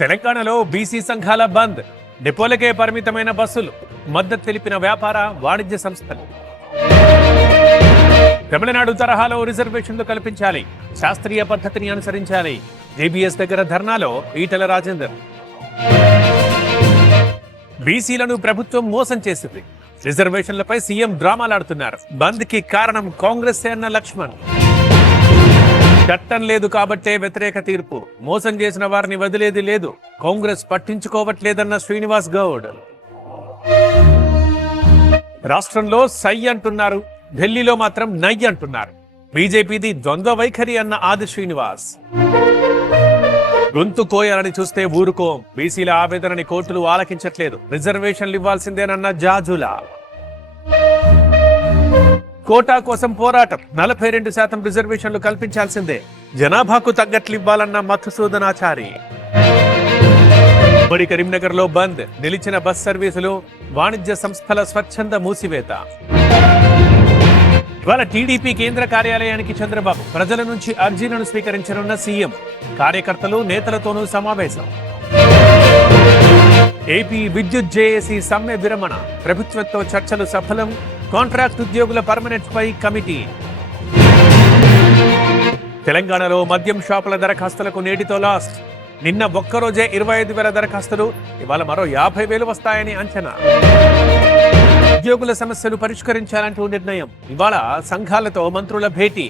తెలంగాణలో బీసీ సంఘాల బంద్, డిపోలకే పరిమితమైన బస్సులు, మద్దతు తెలిపిన వ్యాపార వాణిజ్య సంస్థలు. తమిళనాడు తరహాలో రిజర్వేషన్లు కల్పించాలి, శాస్త్రీయ పద్ధతిని అనుసరించాలి. జేబీఎస్ దగ్గర ధర్నాలో ఈటెల రాజేందర్. బీసీలను ప్రభుత్వం మోసం చేసింది, రిజర్వేషన్లపై సీఎం డ్రామాలాడుతున్నారు. బంద్ కి కారణం కాంగ్రెస్ అన్న లక్ష్మణ్. చట్టం లేదు కాబట్టే వ్యతిరేక తీర్పు, మోసం చేసిన వారిని వదిలేది లేదు, కాంగ్రెస్ పట్టించుకోవట్లేదన్న శ్రీనివాస్ గౌడ్. రాష్ట్రంలో సై అంటున్నారు, ఢిల్లీలో మాత్రం నై అంటున్నారు. బీజేపీది ద్వంద్వ వైఖరి అన్న ఆది శ్రీనివాస్. గొంతు కోయాలని చూస్తే ఊరుకోం, బీసీల ఆవేదనని కోర్టులు ఆలకించట్లేదు, రిజర్వేషన్లు ఇవ్వాల్సిందేనన్న జాజులా. కోటా కోసం పోరాటం, 42% రిజర్వేషన్లు కల్పించాల్సిందే, జనాభాకు తగ్గట్లు ఇవ్వాలన్న మధుసూదనాచారి. ఉమ్మడి కరీంనగర్ లో బంద్, నిలిచిన బస్ సర్వీసులు, వాణిజ్య సంస్థల స్వచ్ఛంద మూసివేత. ఇవాళ టీడీపీ కేంద్ర కార్యాలయానికి చంద్రబాబు, ప్రజల నుంచి అర్జీలను స్వీకరించనున్న సీఎం, కార్యకర్తలు నేతలతోనూ సమావేశం. ఏపీ విద్యుత్ జేఏసీ సమ్మె విరమణ, ప్రభుత్వంతో చర్చలు సఫలం, కాంట్రాక్ట్ ఉద్యోగుల పర్మనెంట్ పై కమిటీ. తెలంగాణలో మద్యం షాపుల దరఖాస్తులకు నేటితో లాస్ట్, నిన్న ఒక్కరోజే 25,000 దరఖాస్తులు, ఇవాళ మరో 50,000 వస్తాయని అంచనా. ఉద్యోగుల సమస్యలు పరిష్కరించాలంటూ నిర్ణయం, ఇవాళ సంఘాలతో మంత్రుల భేటీ,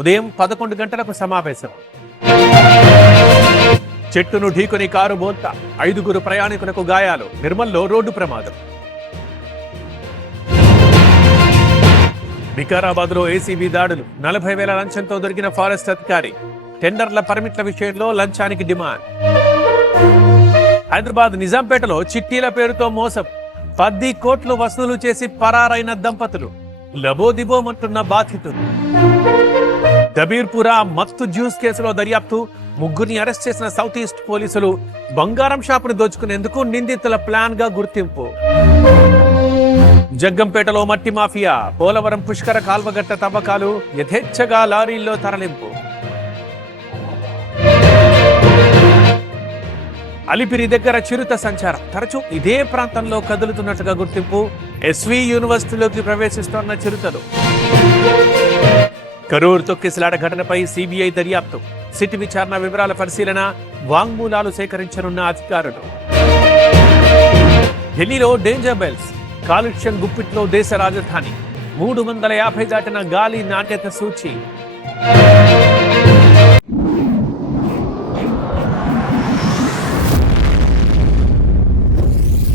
ఉదయం 11 గంటలకు సమావేశం. చెట్టును ఢీకొని కారు బోల్తా, 5 ప్రయాణికులకు గాయాలు, నిర్మల్లో రోడ్డు ప్రమాదం. వికారాబాద్ లో ఏసీబీ దాడులు, 40,000 లంచంతో దొరికిన ఫారెస్ట్ అధికారి, టెండర్ల పర్మిట్ల విషయంలో లంచానికి డిమాండ్. హైదరాబాద్ నిజాంపేటలో చిట్టీల పేరుతో మోసం, 10 కోట్లు వసూలు చేసి పరారైన దంపతులు, లబోదిబోమంటున్న బాధితులు. దబీర్పురా మత్తు జ్యూస్ కేసులో దర్యాప్తు, 3 అరెస్ట్ చేసిన సౌత్ ఈస్ట్ పోలీసులు, బంగారం షాపును దోచుకునేందుకు నిందితుల ప్లాన్ గా గుర్తింపు. జగ్గంపేటలో మట్టి మాఫియా, పోలవరం పుష్కర కాల్వగట్ట తవ్వకాలు, యథేచ్ఛగా లారీల్లో తరలింపు. అలిపిరి దగ్గర చిరుత సంచారం, తరచూ ఇదే ప్రాంతంలో కదులుతున్నట్టుగా గుర్తింపు, ఎస్వి యూనివర్సిటీలోకి ప్రవేశిస్తోన్న చిరుతలు. కరూర్ తొక్కిసలాట ఘటనపై సిబిఐ దర్యాప్తు, సిట్ విచారణ వివరాల పరిశీలన, వాంగ్మూలాలు సేకరించనున్న అధికారులు. ఢిల్లీలో డేంజర్ బెల్స్, కాలుష్యం గుప్పిట్లో దేశ రాజధాని, 350 దాటిన గాలి నాణ్యత సూచి.